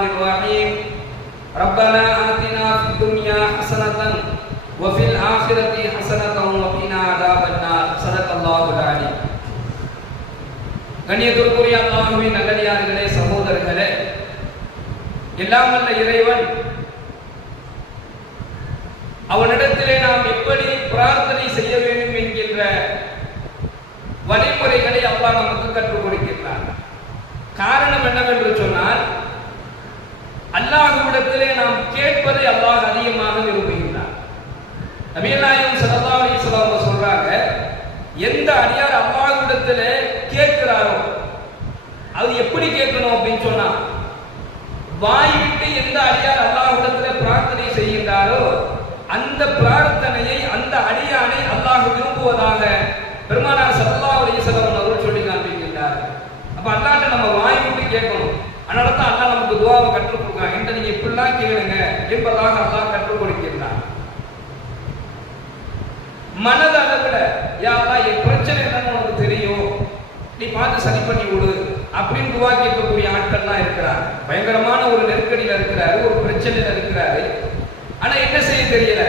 الرحمن الرحيم ربنا آتنا في الدنيا حسنة وفي الآخرة حسنة وقنا عذاب النار صدق الله العليم கண்ணியத்திற்குரிய அல்லாஹுவின் நல்லடியார்களே சகோதரர்களே எல்லாம் வல்ல இறைவன் அவனிடத்திலே நாம் எப்படி பிரார்த்தனை செய்ய வேண்டும் என்கின்ற வழிமுறைகளை அல்லாஹ் நமக்கு கற்றுக் கொடுக்கின்றார் காரணம் என்னவென்று நபியநாயகம் ஸல்லல்லாஹு அலைஹி வஸல்லம் சொல்றாங்க எந்த அடியார் அல்லாஹ்விடத்திலே கேட்கிறாரோ அது எப்படி கேட்கணும்? அப்படின்னு சொன்னா வாய் விட்டு எந்த அடியார் அல்லாஹ்விடத்திலே பிரார்த்தனை செய்கின்றாரோ அந்த பிரார்த்தனையை அந்த அடியானை அல்லாஹ் விரும்புவதாக பெருமானார் ஸல்லல்லாஹு அலைஹி வஸல்லம் அவர்கள் சொல்லி காண்பிக்கின்றார் அப்ப அல்லாட்ட நம்ம வாய் விட்டு கேட்கணும். அதனால தான் அல்லாஹ் நமக்கு துவாவை கற்றுக் கொடுக்கிறான். என்ற நீங்க இப்படிலாம் கேளுங்க என்பதாக அல்லாஹ் கற்றுக் கொடுக்கின்றான். மனத அளவுல யாரா என் பிரச்சனை என்னன்னு உனக்கு தெரியும். நீ பார்த்து சரி பண்ணி விடு அப்படின்னு துவா கேட்கக்கூடிய ஆட்கள்லாம் இருக்கிறார் பயங்கரமான ஒரு நெருக்கடியில இருக்கிறாரு ஒரு பிரச்சனையில இருக்கிறாரு. ஆனா என்ன செய்ய தெரியல?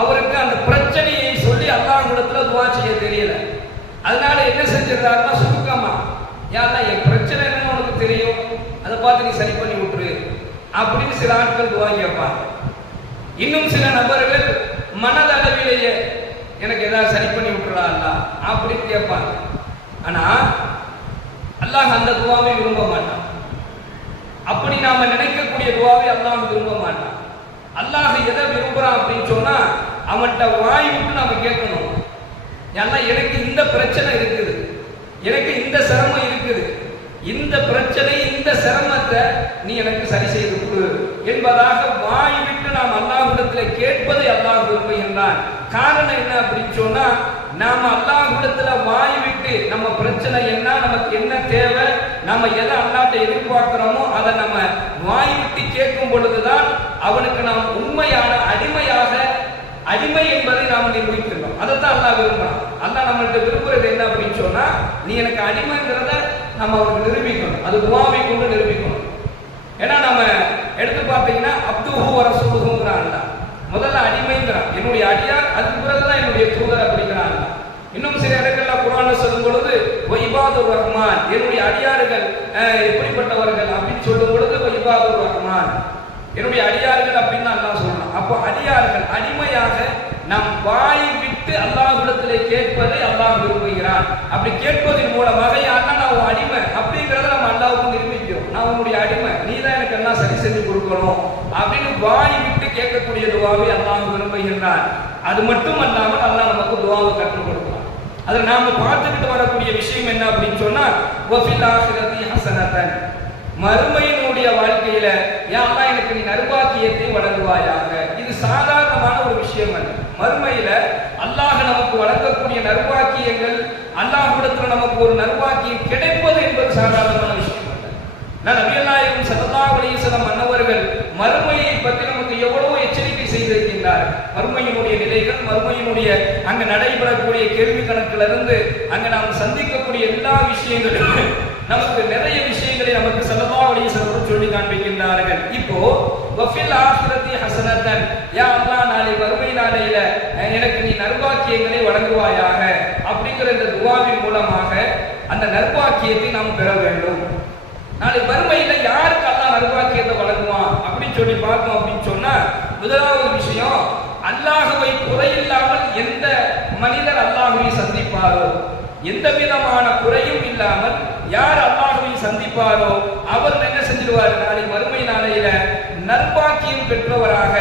அவருக்கு அந்த பிரச்சனையை சொல்லி அல்லாஹிடத்துல துவா செய்ய தெரியல. அதனால என்ன செஞ்சிருந்தாருன்னா சுருக்கமா யாரா என் பிரச்சனை என்னன்னு உனக்கு தெரியும். அதை பார்த்து நீ சரி பண்ணி விட்டுரு. அப்படின்னு சில ஆட்கள் துவா கேட்பாங்க. இன்னும் சில நபர்கள் மனதளவிலேயே எனக்கு ஏதாவது சரி பண்ணி விட்டுறா அப்படின்னு கேட்பாங்க. ஆனா அல்லாஹ் அந்த துவாவை விரும்ப மாட்டான். அப்படி நாம நினைக்கக்கூடிய துவாவை அல்லாஹ் விரும்ப மாட்டான். அல்லாஹ் எதை விரும்புறான் அப்படின்னு சொன்னா அவன்கிட்ட வாய் விட்டு நாம கேட்கணும். ஏன்னா எனக்கு இந்த பிரச்சனை இருக்குது. எனக்கு இந்த சிரமம் இருக்குது. இந்த பிரச்சனை இந்த சிரமத்தை நீ எனக்கு சரி செய்து கொடு என்பதாக வாய் விட்டு நாம் அல்லாஹிடத்தில் கேட்பதை அல்லாஹ் விரும்புகின்றான் காரணம் என்ன அப்படின்னு சொன்னா நாம அல்லாஹிடத்துல வாய் விட்டு நம்ம பிரச்சனை என்ன நமக்கு என்ன தேவை நம்ம எதை அல்லாட்ட எதிர்பார்க்கிறோமோ அதை நம்ம வாய் விட்டு கேட்கும் பொழுதுதான் அவனுக்கு நாம் உண்மையான அடிமையாக அடிமை என்பதை நாம் நிரூபிக்கின்றோம். அதைத்தான் அல்லாஹ் விரும்புறான். அல்லாஹ் நம்மள்கிட்ட விரும்புறது என்ன அப்படின்னு சொன்னா நீ எனக்கு அடிமைங்கிறத நம்ம அவருக்கு நிரூபிக்கணும். அது துவாவை கொண்டு நிரூபிக்கணும். ஏன்னா நம்ம எடுத்து பார்த்தீங்கன்னா அப்துஹு வர சொல்லுங்கிறான் முதல்ல அடிமைங்கிறான். என்னுடைய அடியார் அதுக்கு பிறகுதான் என்னுடைய தூதர் அப்படிங்கிறான் இன்னும் சில இடங்கள்ல குரான்ல சொல்லும் பொழுது இபாதுர் ரஹ்மான். என்னுடைய அடியார்கள் அஹ், எப்படிப்பட்டவர்கள் அப்படின்னு சொல்லும் பொழுது இபாதுர் ரஹ்மான். என்னுடைய அடியார்கள் அப்படின்னு அல்லாஹ் சொல்லலாம் அப்போ அடியார்கள் அடிமையாக நம் வாய் விட்டு அல்லாஹ்விடத்திலே கேட்பதை அல்லாஹ் விரும்புகிறான். அப்படி கேட்பதன் மூலமாக யாரா அடிமை. அப்படிங்கிறத நம்ம அல்லாவுக்கு நிரூபிக்கிறோம் நான் உன்னுடைய அடிமை. நீ தான் எனக்கு எல்லாம் சரி செஞ்சு கொடுக்கணும். அப்படின்னு வாய் விட்டு கேட்கக்கூடிய துவாவை அல்லாஹ் விரும்புகின்றார் அது மட்டும் அல்லாமல் அல்லாஹ் நமக்கு துவாவை கற்றுக் கொடுக்கலாம் அதில் நாம பார்த்துக்கிட்டு வரக்கூடிய விஷயம் என்ன அப்படின்னு சொன்னா ஹசனத்தன் மறுமையினுடைய வாழ்க்கையில ஏன்னா எனக்கு நீ நர்வாக்கியத்தை வழங்குவாயாக. இது சாதாரணமான ஒரு விஷயம் அல்ல. மறுமையில அல்லாஹ் நமக்கு வழங்கக்கூடிய நர்வாக்கியங்கள் அல்லாஹ்விடத்தில் நமக்கு ஒரு நர்வாக்கியம் கிடைப்பது என்பது சாதாரணமான விஷயம் நான் நபியநாயகம் சததா வலிசலம் மன்னவர்கள் மறுமையை பற்றி நமக்கு எவ்வளவோ எச்சரிக்கை செய்திருக்கின்றார். மறுமையினுடைய நிலைகள் மறுமையினுடைய அங்கு நடைபெறக்கூடிய கேள்வி கணக்கிலிருந்து அங்கு நாம் சந்திக்கக்கூடிய எல்லா விஷயங்களும் நமக்கு நிறைய விஷயங்களை நமக்கு சல்லா அலி சொல்லி காண்பிக்கின்றார்கள். இப்போ வஃபில் ஆசிரத்தி ஹசனத்தன் யா அல்லா நாளை வறுமை நாளையில எனக்கு நீ நல்வாக்கியங்களை வழங்குவாயாக. அப்படிங்கிற இந்த துவாவின் மூலமாக அந்த நற்பாக்கியத்தை நாம் பெற வேண்டும். நாளை வறுமையில யாருக்கு அல்லாஹ் நற்பாக்கியத்தை வழங்குவான் அப்படின்னு சொல்லி பார்த்தோம் அப்படின்னு சொன்னா முதலாவது விஷயம் அல்லாஹுவை குறையில்லாமல் எந்த மனிதர் அல்லாஹுவை சந்திப்பாரோ எந்த விதமான குறையும் இல்லாமல் யார் அல்லாஹுவை சந்திப்பாரோ அவர் என்ன செஞ்சிருவார்? நாளை வறுமை நாளையில நற்பாக்கியம் பெற்றவராக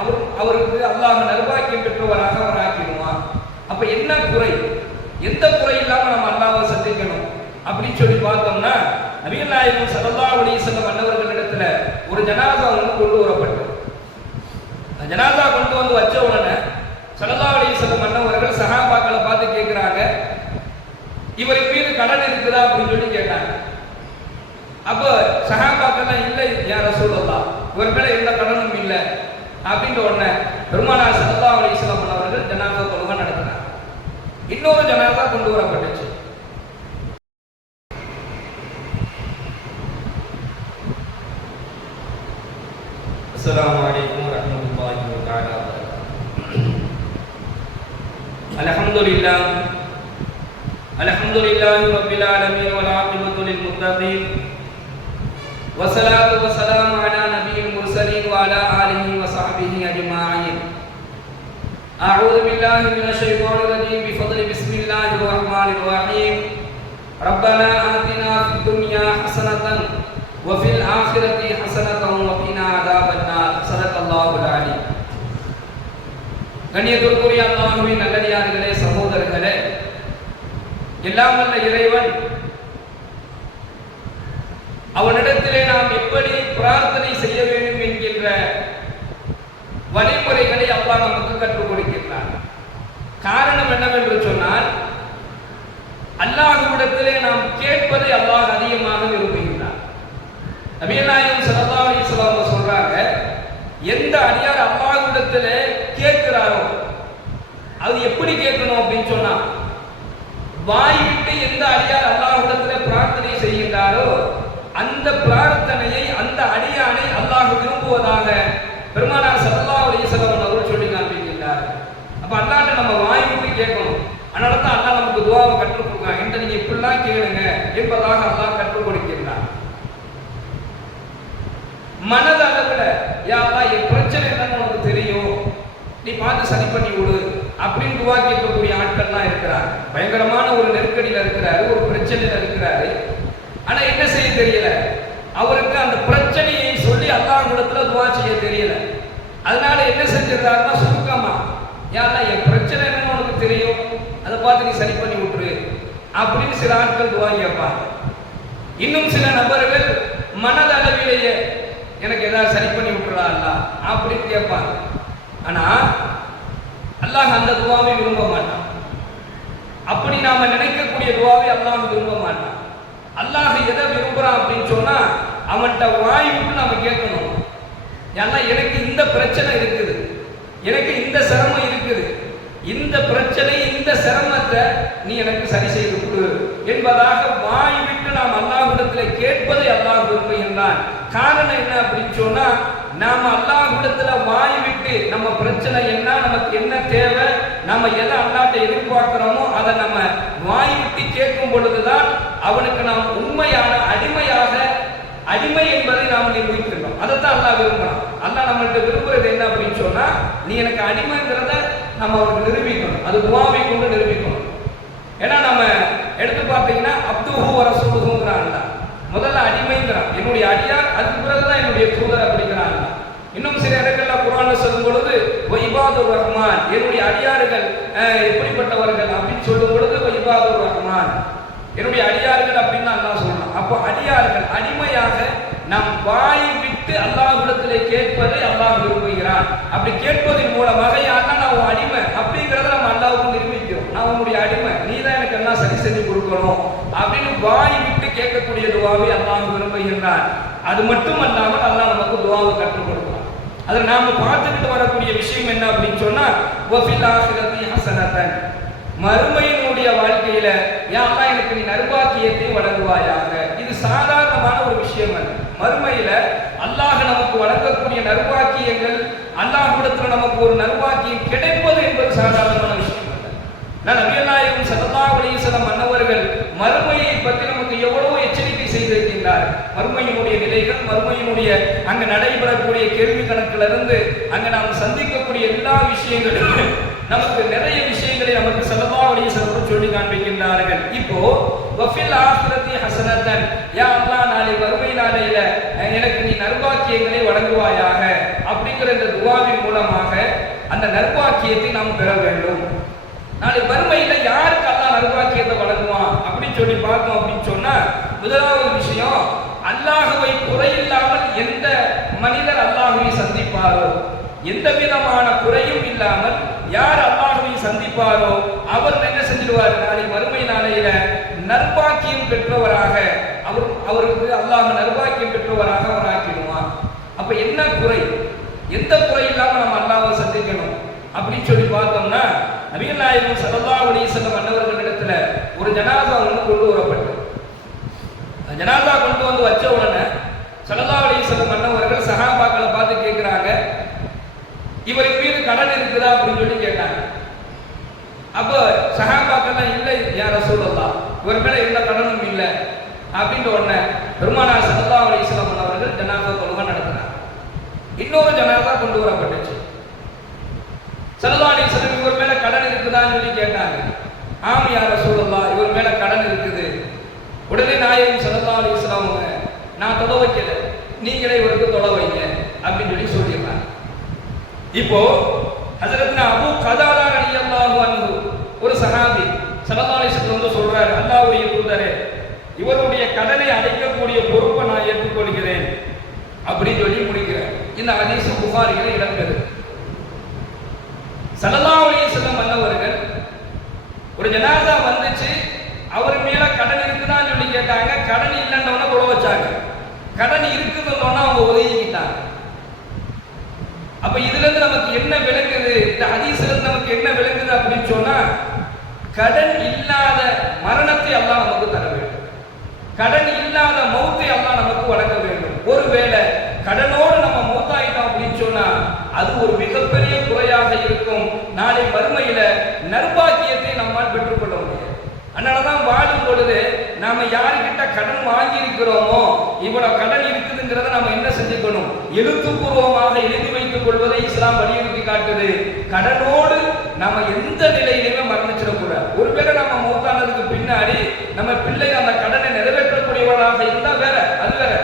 அவர் அவருக்கு அல்லாஹ் நற்பாக்கியம் பெற்றவராக அவர் ஆக்கிடுவான் அப்ப என்ன குறை? எந்த குறை இல்லாம நம்ம அல்லாவை சந்திக்கணும். அப்படின்னு சொல்லி பார்த்தோம்னா நவீன நாயகம் ஸல்லல்லாஹு அலைஹி வஸல்லம் அன்னவர்களிடத்துல ஒரு ஜனாதா ஒன்று கொண்டு வரப்பட்டது. ஜனாதா கொண்டு வந்து வச்ச உடனே சடலாவளி அலைஹி மன்னவர்கள் அன்னவர்கள் சஹாபாக்களை பார்த்து கேட்குறாங்க இவரை மீது கடன் இருக்குதா அப்படின்னு சொல்லி கேட்டாங்க. அப்போ சஹாபாக்கெல்லாம் இல்லை யார ரசூலுல்லாஹ் இவர்களை எந்த கடனும் இல்லை. அப்படின்ற உடனே பெருமானார் ஸல்லல்லாஹு அலைஹி வஸல்லம் அவர்கள் ஜனாதா தொழுகை நடத்த இன்னொரு ஜனாதா கொண்டு வரப்பட்டுச்சு அஸ்லாம் வலைக்கம் வரமத்துல்லாஹி வபரகாத்துஹு அல்ஹம்துலில்லா அல்ஹம்துலில்லாஹி ரப்பில் ஆலமீன் வல் ஆகிபத்து லில் முத்தகீன் வஸ்ஸலாத்து வஸ்ஸலாமு அலா நபியில் முர்சலீன் வஅலா ஆலிஹி வஸஹ்பிஹி அஜ்மாஈன் அஊது பில்லாஹி மினஷ் ஷைத்தானிர் ரஜீம் الرحمن الرحيم ربنا آتنا في الدنيا حسنة وفي الآخرة حسنة وقنا عذاب النار صدق الله العليم கண்ணியத்திற்குரிய அல்லாஹுவின் நல்லடியார்களே சகோதரர்களே எல்லாம் வல்ல இறைவன் அவனிடத்திலே நாம் எப்படி பிரார்த்தனை செய்ய வேண்டும் என்கின்ற வழிமுறைகளை அல்லாஹ் நமக்கு கற்றுக் கொடுக்கின்றார் காரணம் என்னவென்று சொன்னால் அல்லாஹ்விடத்திலே நாம் கேட்பதை அல்லாஹ் அதிகமாக விரும்புகின்றார் நபிகள் நாயகம் ஸல்லல்லாஹு அலைஹி சொல்றாங்க எந்த அடியார் அல்லாஹ்விடத்திலே கேட்கிறாரோ அது எப்படி கேட்கணும்? அப்படின்னு சொன்னா வாய் விட்டு எந்த அடியார் அல்லாஹ்விடத்திலே பிரார்த்தனை செய்கின்றாரோ அந்த பிரார்த்தனையை அந்த அடியானை அல்லாஹ் விரும்புவதாக பெருமானார் சல்லா அலைஹி அவர்கள் சொல்லி காண்பிக்கின்றார் அப்ப அல்லாட்ட நம்ம வாய் விட்டு கேட்கணும். அதனால தான் அல்லா நமக்கு துவாவை கற்றுக் கொடுக்காங்க என்கிட்ட நீங்க இப்படிலாம் கேளுங்க என்பதாக அல்லாஹ் கற்றுக் கொடுக்கின்றார் மனது அளவுல யாரா என் பிரச்சனை என்னன்னு உனக்கு தெரியும். நீ பார்த்து சரி பண்ணி விடு அப்படின்னு துவா கேட்கக்கூடிய ஆட்கள்லாம் இருக்கிறார் பயங்கரமான ஒரு நெருக்கடியில இருக்கிறாரு ஒரு பிரச்சனையில இருக்கிறாரு. ஆனா என்ன செய்ய தெரியல? அவருக்கு அந்த பிரச்சனையை சொல்லி அல்லாஹ் குலத்துல துவா செய்ய தெரியல. அதனால என்ன செஞ்சிருக்காருன்னா சுருக்கமா யாரா என் பிரச்சனை என்னன்னு உனக்கு தெரியும். அதை பார்த்து நீ சரி பண்ணி விட்டுரு அப்படின்னு சில ஆட்கள் துவா கேட்பாங்க. இன்னும் சில நபர்கள் மனதளவிலேயே எனக்கு ஏதாவது சரி பண்ணி விட்டுறாங்களா அப்படின்னு கேட்பாங்க. ஆனா அல்லாஹ் அந்த துவாவை விரும்ப மாட்டான். அப்படி நாம நினைக்கக்கூடிய துவாவை அல்லாஹ் விரும்ப மாட்டான். அல்லாஹ் எதை விரும்புறான் அப்படின்னு சொன்னா அவன்கிட்ட வாய் விட்டு நாம கேட்கணும். ஏன்னா எனக்கு இந்த பிரச்சனை இருக்குது. எனக்கு இந்த சிரமம் இருக்குது. இந்த பிரச்சனை இந்த சிரமத்தை நீ எனக்கு சரி செய்து கொடு என்பதாக வாய் விட்டு நாம் அல்லாஹிடத்தில் கேட்பது அல்லாஹ் விரும்புகின்றான் காரணம் என்ன அப்படின்னு சொன்னா நாம அல்லாஹிடத்துல வாய் விட்டு நம்ம பிரச்சனை என்ன நமக்கு என்ன தேவை நம்ம எதை அல்லாட்ட எதிர்பார்க்கிறோமோ அதை நம்ம வாய் விட்டு கேட்கும் பொழுதுதான் அவனுக்கு நாம் உண்மையான அடிமையாக அடிமை என்பதை நாம் நிர்வகிக்கிறோம் அதைத்தான் அல்லாஹ் விரும்புறான். அல்லாஹ் நம்மள்கிட்ட விரும்புறது என்ன அப்படின்னு சொன்னா நீ எனக்கு அடிமைங்கிறத நம்ம அவருக்கு நிரூபிக்கணும். அது துவாவை கொண்டு நிரூபிக்கணும். ஏன்னா நம்ம எடுத்து பார்த்தீங்கன்னா அப்துஹு வரசூலுங்கிறான் அல்லாஹ் முதல்ல அடிமைங்கிறான். என்னுடைய அடியார் அதுக்கு பிறகுதான் என்னுடைய தூதர் அப்படிங்கிறான் இன்னும் சில இடங்கள்ல குரான்ல சொல்லும் பொழுது வைபாதுர் ரஹ்மான். என்னுடைய அடியார்கள் எப்படிப்பட்டவர்கள் அப்படின்னு சொல்லும் பொழுது வைபாதுர் ரஹ்மான். என்னுடைய அடியார்கள் அப்படின்னு அல்லாஹ் சொல்றான். அப்போ அடியார்கள் அடிமையாக நம் வாய் விட்டு அல்லாஹ்விடத்திலே கேட்பதை அல்லாஹ் விரும்புகிறான். அப்படி கேட்பதன் மூலமாக யாருன்னா நான் உன் அடிமை அப்படிங்கிறத நம்ம அல்லாவுக்கு நிரூபிக்கிறோம் நான் உன்னுடைய அடிமை நீ தான் எனக்கு எல்லாம் சரி செஞ்சு கொடுக்கணுமோ அப்படின்னு வாய் விட்டு கேட்கக்கூடிய துவாவை அல்லாஹ் விரும்புகின்றார் அது மட்டும் அல்லாமல் அல்லாஹ் நமக்கு துவாவை கற்றுக் கொடுக்கலாம் அதில் நாம பார்த்துக்கிட்டு வரக்கூடிய விஷயம் என்ன அப்படின்னு சொன்னா மறுமையினுடைய வாழ்க்கையில யாரா எனக்கு நீ நர்பாக்கியத்தை வழங்குவாயாக. இது சாதாரணமான ஒரு விஷயம் அல்ல. மறுமையில அல்லாஹ் நமக்கு வழங்கக்கூடிய நர்வாக்கியங்கள் அல்லாஹ் இடத்துல நமக்கு ஒரு நர்பாக்கியம் கிடைப்பது என்பது சாதாரணமான விஷயம் அல்ல. நான் சதல்லா அலையம் மன்னவர்கள் மறுமையை பற்றி நமக்கு எவ்வளவு எச்சரிக்கை செய்திருக்கின்றார். மறுமையினுடைய நிலைகள் மறுமையினுடைய அங்கு நடைபெறக்கூடிய கேள்வி கணக்கிலிருந்து அங்கு நாம் சந்திக்கக்கூடிய எல்லா விஷயங்களிலும் நமக்கு நிறைய விஷயங்களை நமக்கு சதல்லா அலையம் செல்லம் சொல்லி காண்பிக்கின்றார்கள். இப்போ வஃபில் ஆசிரத்தி ஹசனத்தன் யா அல்லா நாளை வறுமை நாளையில எனக்கு நீ நர்பாக்கியங்களை வழங்குவாயாக அப்படிங்கிற இந்த துவாவின் மூலமாக அந்த நர்வாக்கியத்தை நாம் பெற வேண்டும். நாளை வறுமையில யாருக்கு அல்லாஹ் நற்பாக்கியத்தை வழங்குவான்? அப்படின்னு சொல்லி பார்த்தோம் அப்படின்னு சொன்னா முதலாவது விஷயம் அல்லாஹுவை குறையில்லாமல் எந்த மனிதர் அல்லாஹுவை சந்திப்பாரோ? எந்த விதமான குறையும் இல்லாமல் யார் அல்லாஹுவை சந்திப்பாரோ? அவர் என்ன செஞ்சிடுவார்? நாளை வறுமை நாளையில நற்பாக்கியம் பெற்றவராக அவர் அவருக்கு அல்லாஹ் நற்பாக்கியம் பெற்றவராக அவர் ஆக்கிடுவான். அப்ப என்ன குறை? எந்த குறை இல்லாமல் நம்ம அல்லாஹ்வை சந்திக்கணும் அப்படின்னு சொல்லி பார்த்தோம் நபிகள் நாயகம் ஸல்லல்லாஹு அலைஹி அன்னவர்களிடத்துல ஒரு ஜனாதா ஒன்று கொண்டு வரப்பட்டது. ஜனாதா கொண்டு வந்து வச்ச உடனே ஸல்லல்லாஹு அலைஹி வஸல்லம் அன்னவர்கள் சஹாபாக்களை பார்த்து கேட்கிறாங்க இவருக்கு மீது கடன் இருக்குதா? அப்படின்னு சொல்லி கேட்டாங்க. அப்போ சஹாபாக்கெல்லாம் இல்லை யார சொல்லலாம் இவர் மேல எந்த கடனும் இல்லை. அப்படின்ற உடனே பெருமானா சல்லா அலிஸ்லாம் அவர்கள் ஜனாதா தொழுகை நடத்தினார். இன்னொரு ஜனாதா கொண்டு வரப்பட்டுச்சு சல்லா அலிஸ்லாம் இவர் மேல கடன் இருக்குதான்னு சொல்லி கேட்டாங்க. ஆம் யார சொல்லலாம் இவர் மேல கடன் இருக்குது. உடனே நாயகம் சல்லா அலி இஸ்லாமுங்க நான் தொலை வைக்கல. நீங்களே இவருக்கு தொலை வைங்க அப்படின்னு சொல்லி சொல்லிடுறாங்க இப்போ ஹசரத்னா அபு கதாலா ரலியல்லாஹு அன்பு ஒரு சகாபி ஸல்லல்லாஹு அலி வந்து சொல்றாரு அல்லாவுடைய தூதரே இவருடைய கடனை அடைக்கக்கூடிய பொறுப்பை நான் ஏற்றுக்கொள்கிறேன் அப்படின்னு சொல்லி முடிக்கிறேன் இந்த ஹதீஸ் புகாரிகளை இடம்பெறுது. ஸல்லல்லாஹு அலைஹி செல்லம் மன்னவர்கள் ஒரு ஜனாசா வந்துச்சு அவர் மேல கடன் இருக்குதான்னு சொல்லி கேட்டாங்க. கடன் இல்லைன்றவன தொலை வச்சாங்க. கடன் இருக்குதுன்னொன்னா அவங்க ஒதுங்கிக்கிட்டாங்க அப்ப இதுல இருந்து நமக்கு என்ன விளங்குது? இந்த ஹதீஸ்ல இருந்து நமக்கு என்ன விளங்குது அப்படின்னு சொன்னா கடன் இல்லாத மரணத்தை எல்லாம் நமக்கு தர வேண்டும். கடன் இல்லாத மௌத்தை எல்லாம் நமக்கு வழங்க வேண்டும் ஒருவேளை கடனோடு நம்ம மௌத்தாயிட்டோம் அப்படின்னு சொன்னா அது ஒரு மிகப்பெரிய குறையாக இருக்கும். நாளை மறுமையில நற்பாக்கியத்தை நம்மால் பெற்றுக்கொள்ள முடியாது. அதனாலதான் வாழும் பொழுது நாம யாருக்கிட்ட கடன் வாங்கி இருக்கிறோமோ இவ்வளவு கடன் இருக்குதுங்கிறத நம்ம என்ன செஞ்சுக்கணும்? எழுத்துப்பூர்வமாக எழுதி வைத்துக் கொள்வதை இஸ்லாம் வலியுறுத்தி காட்டுது. கடனோடு நாம எந்த நிலையிலுமே மரணிச்சிடக்கூடாது. ஒருவேளை நம்ம மூத்தானதுக்கு பின்னாடி நம்ம பிள்ளை அந்த கடன் நிறைவேற்றக்கூடியவர்களாக இருந்தா வேற அது வேற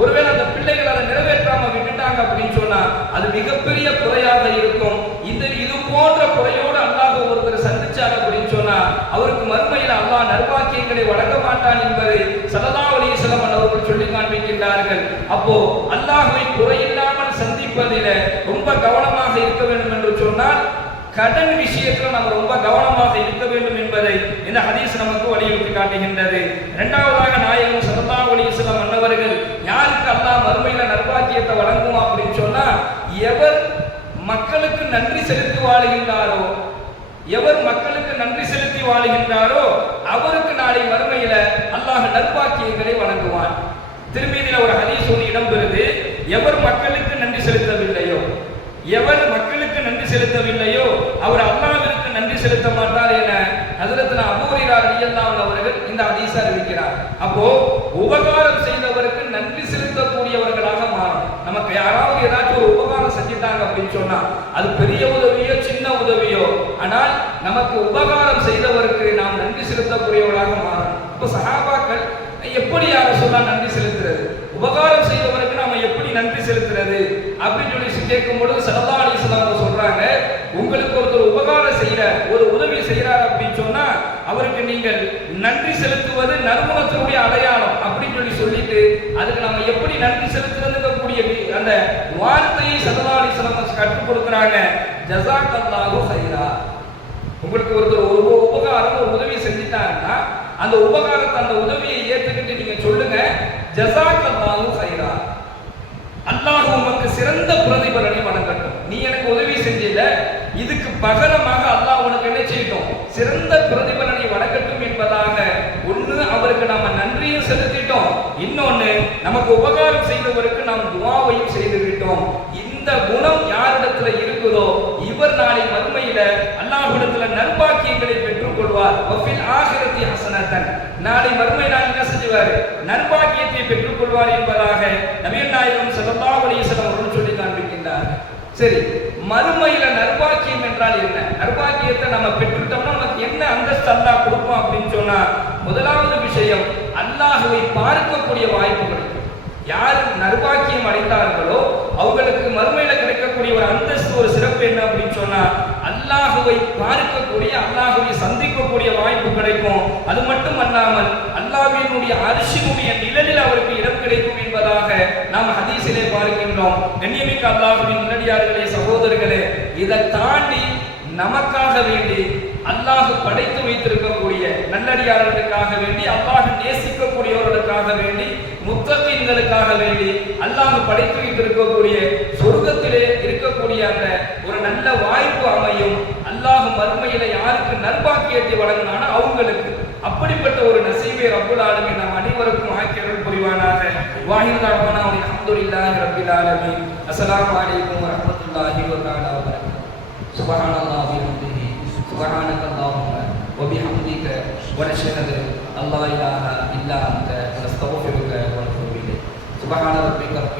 ஒருவேளை அந்த பிள்ளைகள் அதை நிறைவேற்றாம விட்டுட்டாங்க அப்படின்னு சொன்னா அது மிகப்பெரிய குறையாக இருக்கும். இந்த இது போன்ற குறையோடு அல்லாஹ் ஒருத்தர் சந்திச்சார் அப்படின்னு சொன்னா அவருக்கு மறுமையில் அல்லாஹ் நர்வாக்கியங்களை வழங்க மாட்டான் என்பதை சல்லல்லாஹு அலைஹி அவர்கள் சொல்லி காண்பிக்கின்றார்கள். அப்போ அல்லாஹுவை குறையில்லாமல் சந்திப்பதில ரொம்ப கவனமாக இருக்க வேண்டும் என்று சொன்னால் கடன் விஷயத்தில் நம்ம ரொம்ப கவனமாக இருக்க வேண்டும் என்பதை இந்த ஹதீஸ் நமக்கு வலியுறுத்தி காட்டுகின்றது. இரண்டாவதாக நாயகம் சல்லல்லாஹு அலைஹி வஸல்லம் அன்னவர்கள் யாருக்கு அல்லாஹ் மறுமையில நற்பாக்கியத்தை வழங்குமா எவர் மக்களுக்கு நன்றி செலுத்தி வாழுகின்றாரோ எவர் மக்களுக்கு நன்றி செலுத்தி வாழுகின்றாரோ அவருக்கு நாளை மறுமையில அல்லாஹ் நற்பாக்கியங்களை வழங்குவான் திருமீதியில ஒரு ஹதீஸ் ஒன்று இடம்பெறுது. எவர் மக்களுக்கு நன்றி செலுத்தவில்லையோ எவர் மக்களுக்கு நன்றி செலுத்தவில்லையோ அவர் அல்லாவிற்கு நன்றி செலுத்த மாட்டார் என அதிரத்துல அபூரிரா ரலியல்லாஹு அவர்கள் இந்த ஹதீஸ் அறிவிக்கிறார். அப்போ உபகாரம் செய்தவருக்கு நன்றி செலுத்தக்கூடியவர்களாக மாறும் நமக்கு யாராவது ஏதாச்சும் ஒரு உபகாரம் அப்படின்னு சொன்னா அது பெரிய உதவியோ சின்ன உதவியோ. ஆனால் நமக்கு உபகாரம் செய்தவருக்கு நாம் நன்றி செலுத்தக்கூடியவர்களாக மாறும் இப்போ சஹாபாக்கள் எப்படி யார சொன்னா நன்றி செலுத்துறது? உபகாரம் செய்தவருக்கு நாம எப்படி நன்றி செலுத்துறது? அப்படின்னு சொல்லி கேட்கும் பொழுது சரதா அலிஸ்லாம் சொல்றாங்க உங்களுக்கு ஒருத்தர் உபகாரம் செய்யற ஒரு உதவி செய்யறாரு அப்படின்னு சொன்னா அவருக்கு நீங்கள் நன்றி செலுத்துவது நறுமணத்தினுடைய அடையாளம் அப்படின்னு சொல்லி சொல்லிட்டு அதுக்கு நம்ம எப்படி நன்றி செலுத்துறதுங்க கூடிய அந்த வார்த்தையை சல்லா சிலமஸ் கற்றுக் கொடுக்குறாங்க. ஜசா அல்லாஹு சைரா உங்களுக்கு ஒருத்தர் ஒரு உபகாரம் ஒரு உதவி செஞ்சுட்டாங்கன்னா அந்த உபகாரத்தை அந்த உதவியை ஏற்றுக்கிட்டு நீங்க சொல்லுங்க. ஜசா அல்லாஹு சைரா அல்லாஹ் உமக்கு சிறந்த பிரதிபலனை வழங்கட்டும். நீ எனக்கு உதவி செஞ்சல இதுக்கு பகரமாக அல்லாஹ் உனக்கு என்ன செய்யட்டும்? சிறந்த பிரதிபலன் ஒண்ணு நாம நன்றியும் செலுத்திட்டோம். இன்னொன்னு நமக்கு உபகாரம் செய்தவருக்கு நாம் துவாவையும் செய்து விட்டோம் இந்த குணம் யாரிடத்துல இருக்குதோ இவர் நாளை மறுமையில அல்லாஹிடத்துல நற்பாக்கியங்களை பெற்றுக் கொள்வார் ஆகிரத்தி ஹசனத்தன். நாளை மறுமை நாள் என்ன செஞ்சுவார்? நற்பாக்கியத்தை பெற்றுக் கொள்வார் என்பதாக நவீன நாயகம் ஸல்லல்லாஹு அலைஹி அவர்கள் சொல்லி காண்பிக்கின்றார். சரி மறுமையில நற்பாக்கியம் என்றால் என்ன? நற்பாக்கியத்தை நம்ம பெற்றுட்டோம்னா நமக்கு என்ன அல்லாஹ் கொடுப்போம் அப்படின்னு சொன்னா முதலாவது விஷயம் அல்லாஹுவை பார்க்கக்கூடிய வாய்ப்பு கிடைக்கும் யார் நர்வாக்கியம் அடைந்தார்களோ அவங்களுக்கு மறுமையில கிடைக்கக்கூடிய ஒரு அந்தஸ்து ஒரு சிறப்பு என்ன அப்படின்னு சொன்னா அல்லாஹுவை பார்க்கக்கூடிய அல்லாஹுவை சந்திக்கக்கூடிய வாய்ப்பு கிடைக்கும். அது மட்டும் அல்லாமல் அல்லாஹினுடைய அரிசினுடைய நிழலில் அவருக்கு இடம் கிடைக்கும் என்பதாக நாம் ஹதீசிலே பார்க்கின்றோம். கண்ணியமிக்க அல்லாஹுவின் நல்லடியார்களே சகோதரர்களே இதை தாண்டி நமக்காக வேண்டி அல்லாஹ் படைத்து வைத்திருக்கக்கூடிய நல்லடியார்களுக்காக வேண்டி அல்லாஹ் நேசிக்கக்கூடியவர்களுக்காக வேண்டி முத்தகீன்களுக்காக வேண்டி அல்லாஹ் படைத்து வைத்திருக்கக்கூடிய சொர்க்கத்திலே இருக்கக்கூடிய அந்த ஒரு நல்ல வாய்ப்பு அமையும். அல்லாஹ் மறுமையில யாருக்கு நற்பாக்கியத்தை வழங்கினானோ அவங்களுக்கு அப்படிப்பட்ட ஒரு நசீபை ரப்புல் ஆலமி நாம் அனைவருக்கும் ஆக்கியர்கள் புரிவானாக. வாஹில் ரஹ்மான் அவனை அஹமதுல்லாஹி ரப்பில் ஆலமீன். அஸ்ஸலாமு அலைக்கும் வரஹ்மத்துல்லாஹி வ தஆலா வபரகாத்துஹு لا إله إلا أنت ونستغفرك ونتوب إليك سبحان ربك رب